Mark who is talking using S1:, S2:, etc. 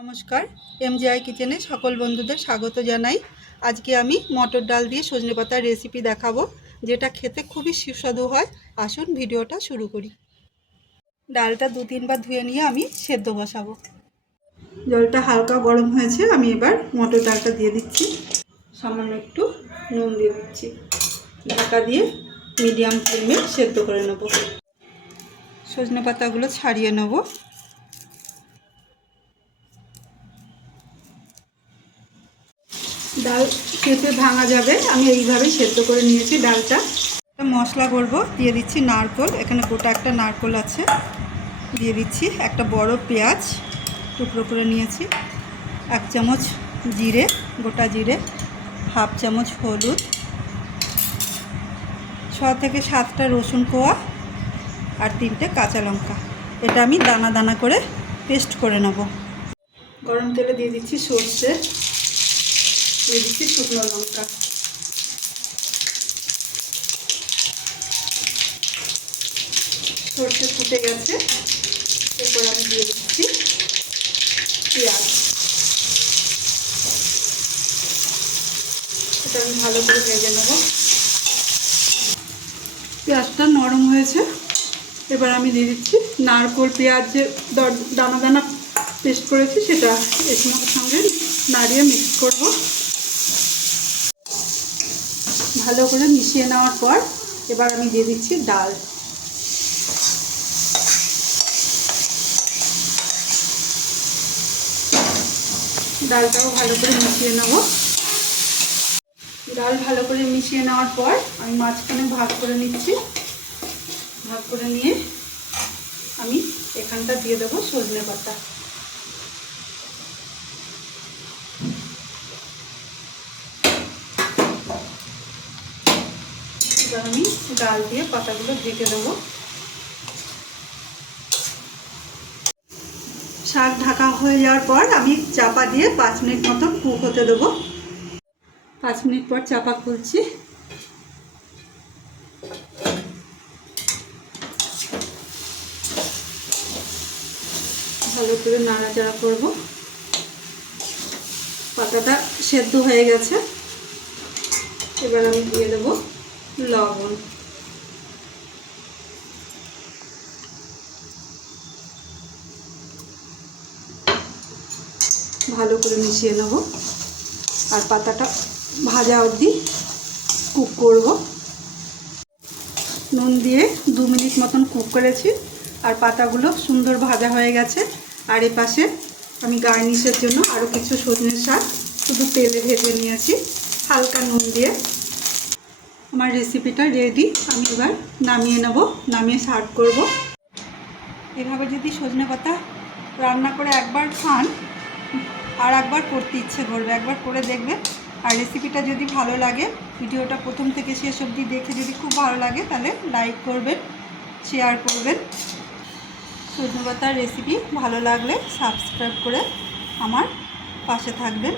S1: নমস্কার। এমজিআই কিচেনে সকল বন্ধুদের স্বাগত জানাই। আজকে আমি মটর ডাল দিয়ে সজনে পাতার রেসিপি দেখাবো, যেটা খেতে খুবই সুস্বাদু হয়। আসুন ভিডিওটা শুরু করি। ডালটা দু তিনবার ধুয়ে নিয়ে আমি সেদ্ধ বসাবো। জলটা হালকা গরম হয়েছে, আমি এবার মটর ডালটা দিয়ে দিচ্ছি। সামান্য একটু নুন দিয়ে দিচ্ছি। ঢাকা দিয়ে মিডিয়াম ফ্লেমে সেদ্ধ করে নেব। সজনে পাতাগুলো ছাড়িয়ে নেব। ডাল পেঁপে ভাঙা যাবে। আমি এইভাবেই সেদ্ধ করে নিয়েছি ডালটা। মশলা করব, দিয়ে দিচ্ছি নারকোল। এখানে গোটা একটা নারকোল আছে। দিয়ে দিচ্ছি একটা বড় পেঁয়াজ টুকরো করে নিয়েছি। এক চামচ জিরে, গোটা জিরে। হাফ চামচ হলুদ। ছ থেকে সাতটা রসুন কোয়া আর তিনটে কাঁচা লঙ্কা। এটা আমি দানা দানা করে পেস্ট করে নেব। গরম তেলে দিয়ে দিচ্ছি সর্ষে। দিয়ে দিচ্ছি শুকনো লঙ্কা সর্ষে ফুটে গেছে আমি দিয়ে দিচ্ছি পেঁয়াজ আমি ভালো করে ভেজে পেঁয়াজটা নরম হয়েছে। এবার আমি দিয়ে দিচ্ছি নারকোল পেঁয়াজ যে দানা দানা পেস্ট করেছি, সেটা এর সঙ্গে নাড়িয়ে মিক্স করব। ভালো করে মিশিয়ে নেওয়ার পর এবার আমি দিয়ে দিচ্ছি ডাল। ডালটাও ভালো করে মিশিয়ে নেব। ডাল ভালো করে মিশিয়ে নেওয়ার পর আমি মাঝখানে ভাগ করে নিচ্ছি। ভাগ করে নিয়ে আমি এখানটা দিয়ে দেবো সজনে পাতা। এবার আমি ডাল দিয়ে পাতাগুলো ঢেকে দেবো শাক ঢাকা হয়ে যাওয়ার পর আমি চাপা দিয়ে পাঁচ মিনিট মতো কুক হতে দেবো। পাঁচ মিনিট পর চাপা খুলছি। ভালো করে নাড়াচাড়া করব। পাতাটা সেদ্ধ হয়ে গেছে। এবার আমি দিয়ে দেবো লবণ। ভালো করে মিশিয়ে নেব। আর পাতাটা ভাজা অবধি কুক করব। নুন দিয়ে দু মিনিট মতন কুক করেছি। আর পাতাগুলো সুন্দর ভাজা হয়ে গেছে। আর এ পাশে আমি গার্নিশের জন্য আরও কিছু সজনের শাক শুধু তেলে ভেজে নিয়েছি। হালকা নুন দিয়ে আমার রেসিপিটা রেডি আমি এবার নামিয়ে নেব, নামিয়ে সার্ভ করব। এভাবে যদি সজনে পাতা রান্না করে একবার খান, আর একবার করতে ইচ্ছে করবে, একবার করে দেখবে আর রেসিপিটা যদি ভালো লাগে, ভিডিওটা প্রথম থেকে শেষ অবধি দেখে যদি খুব ভালো লাগে, তাহলে লাইক করবেন শেয়ার করবেন। সজনে পাতার রেসিপি ভালো লাগলে সাবস্ক্রাইব করে আমার পাশে থাকবেন।